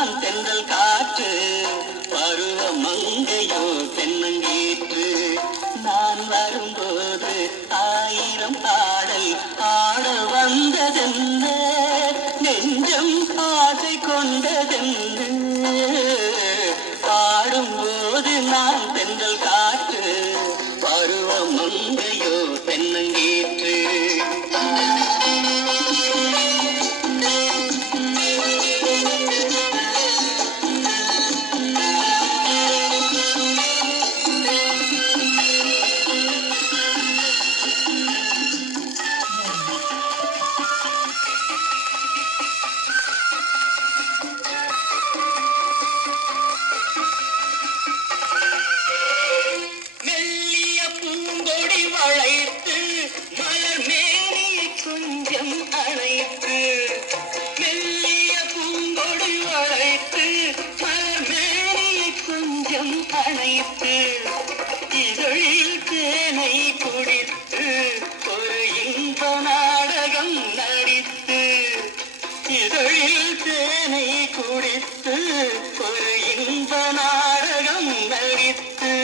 நான் தென்றல் காற்று பருவ மங்கையோ தென்னங்கீற்று நான் வரும்போது ஆயிரம் பாடல் ஆட வந்ததென்ன நெஞ்சம் ஆசை கொண்டதென்ன பாடும்போது நான் தென்றல் காற்று பருவ மங்கையோ தென்னங்கீற்று அணைத்து இதழில் தேனை குடித்து ஒரு இன்ப நாடகம் நடித்து இதழில் தேனை குடித்து ஒரு இன்ப நாடகம் நடித்து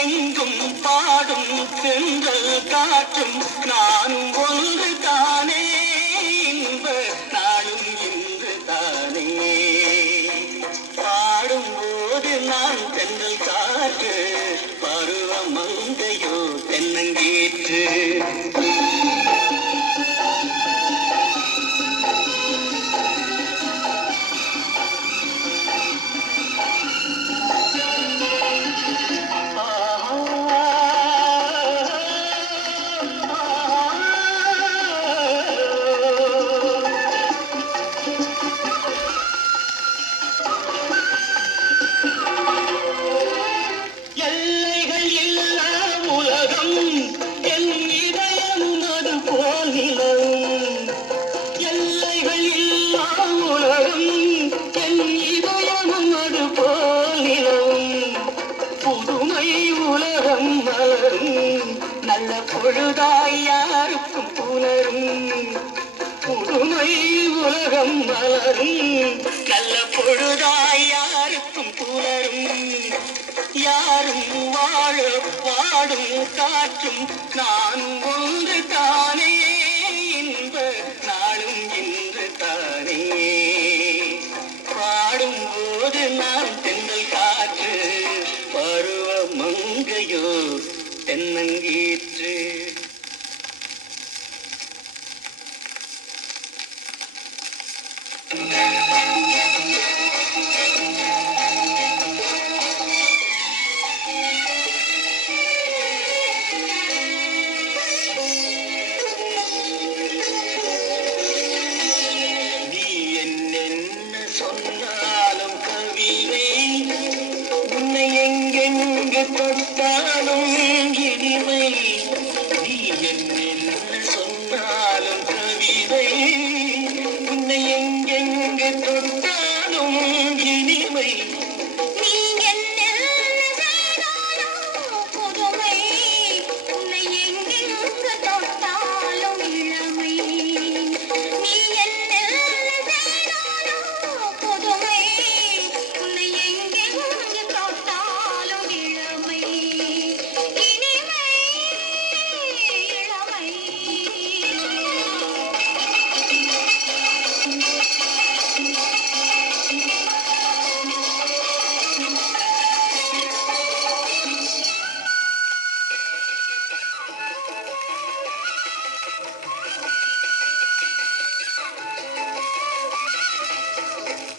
எங்கும் பாடும் தென்றல் காற்றும் நானும் ஒன்று தானே இன்ப நாளும் இன்று தானே பாடும்போது நான் தென்றல் காற்று பருவ மங்கையோ தென்னங்கீற்று நல்ல பொழுதாய் யாருக்கும் புலரும் புதுமை உலகம் மலரும் நல்ல பொழுதாய் யாருக்கும் புலரும் யாரும் வாழ பாடும் காற்றும் நானும் ஒன்று தானே இன்ப நாளும் இன்று தானே பாடும்போது நான் தென்றல் காற்று பருவ மங்கையோ தென்னங்கீற்று நீ என்ன சொன்னாலும் கவிதை உன்னை எங்கெங்கு தொட்டாலும் இனிமை நீ என்ன சொன்னாலும் கவிதை உன்னை எங்கெங்கு தொட்டாலும் இனிமை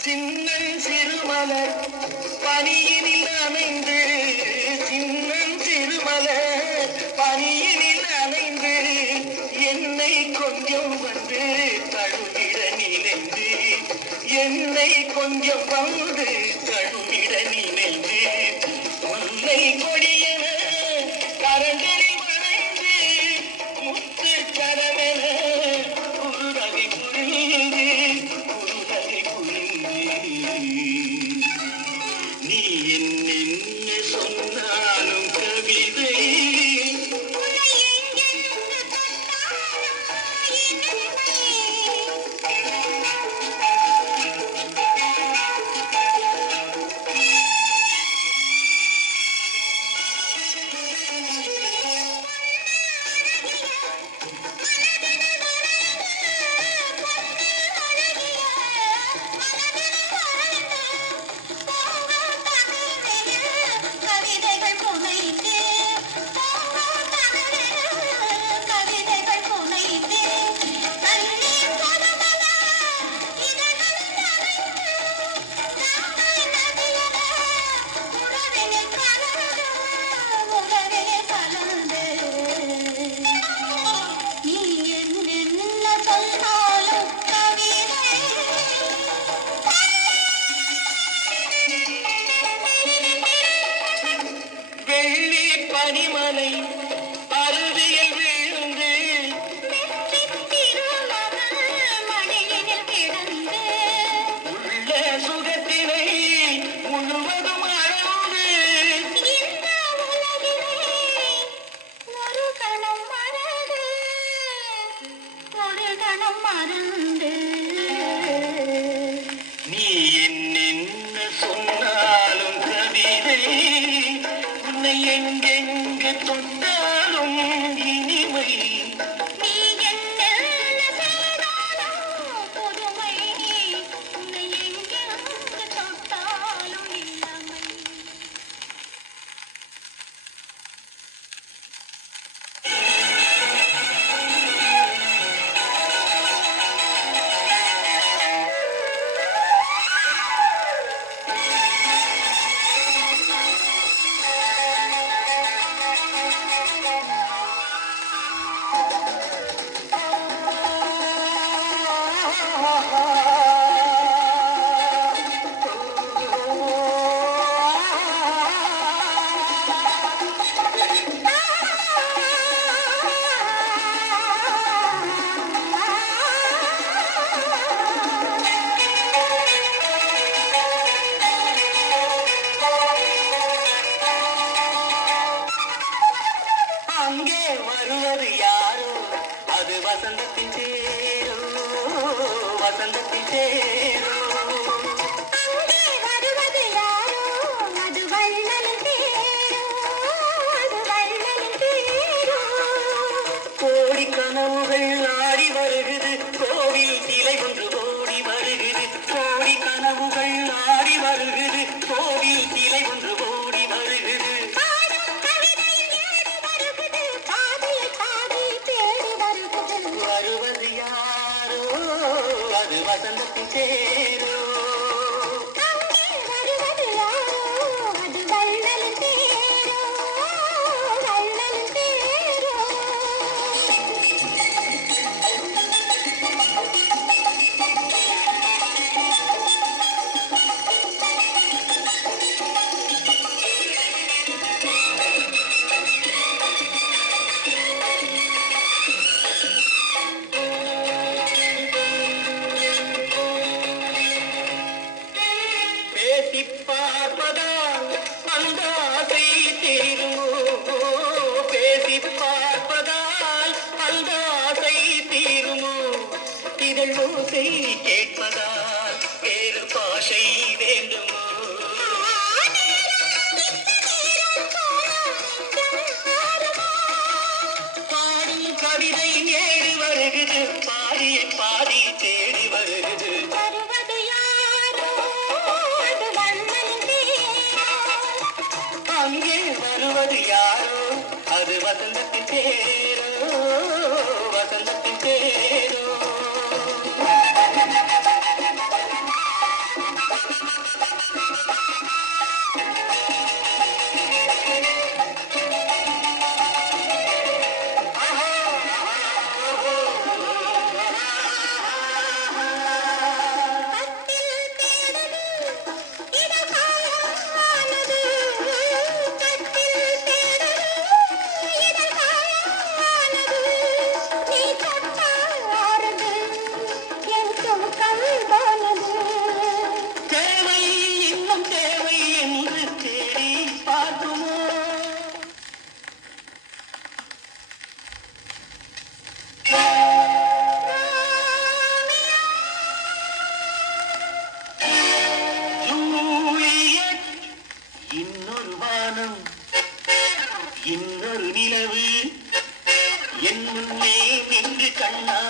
சின்னன் சிறுமலர் பனியினில் அமைந்து சின்னன் சிறுமலர் பனியினில் அமைந்து என்னை கொஞ்சம் வந்து தழுவிட நினைந்து என்னை கொஞ்சம் வந்து தழுவிட நினைந்து முல்லை கொடியன கரங்களில் வளைந்து முத்து கரவென குருதகை புரிந்து நீ என்ன சொன்னாலும் கவிதை பனிமலை அருவியில் விழுந்து உள்ள சுகத்தினை முழுவதும் அளந்து ஒரு கணம் மறந்து நீ என்ன சொன்னாலும் கவிதை உன்னை எங்கெங்கு தொட்டாலும் இனிமை நீ என்ன செய்தாலும் புதுமை உன்னை எங்கெங்கு தொட்டாலும் இளமை அங்கே வருவது யாரோ அது வசந்தத்தின் தேரோ வசந்தத்தின் தேரோ அங்கே வருவது யாரோ அது வள்ளலின் தேரோ அது வள்ளலின் தேரோ கோடி கனவுகள் ஆடி வருகுது கோவில் சிலை ஒன்று ஓடி வருகுது கோடி கனவுகள் ஆடி வருகுது கோவில் சிலை ஒன்று ஓடி வருகுது பாடும் கவிதையில் ஏறி வருகுது பாதையை பாடி தேடி வருகுது வருவது யாரோ அது வசந்தத்தின் தேரோ அங்கே வருவது யாரோ அது வள்ளலின் தேரோ வள்ளலின் தேரோ பேசி பார்ப்பதால் அந்த ஆசை தீருமோ பேசி பார்ப்பதால் அந்த ஆசை தீருமோ இதழ் ஓசை கேட்பதால் வேறு பாஷை வேண்டுமோ பாடும் கவிதை ஏறி வருகுது பாடிய பாடி தேடி வருகுது வருவது யாரோ அது வள்ளலின் தேரோ அங்கே வருவது யாரோ அது வசந்தத்தின் தேரோ வசந்தத்தின் தேரோ கட்டில் தேடுது இதழ்காயமானது கட்டில் தேடுது இதழ்காயமானது நீ தொட்டால் ஆறுது என் தூக்கம் போனது தேவை இன்னும் தேவை என்று தேடி பார்க்குமோ ஜூலியட் இன்னொரு வானம் இன்னொரு நிலவு என் முன்னே நின்று கண்ணா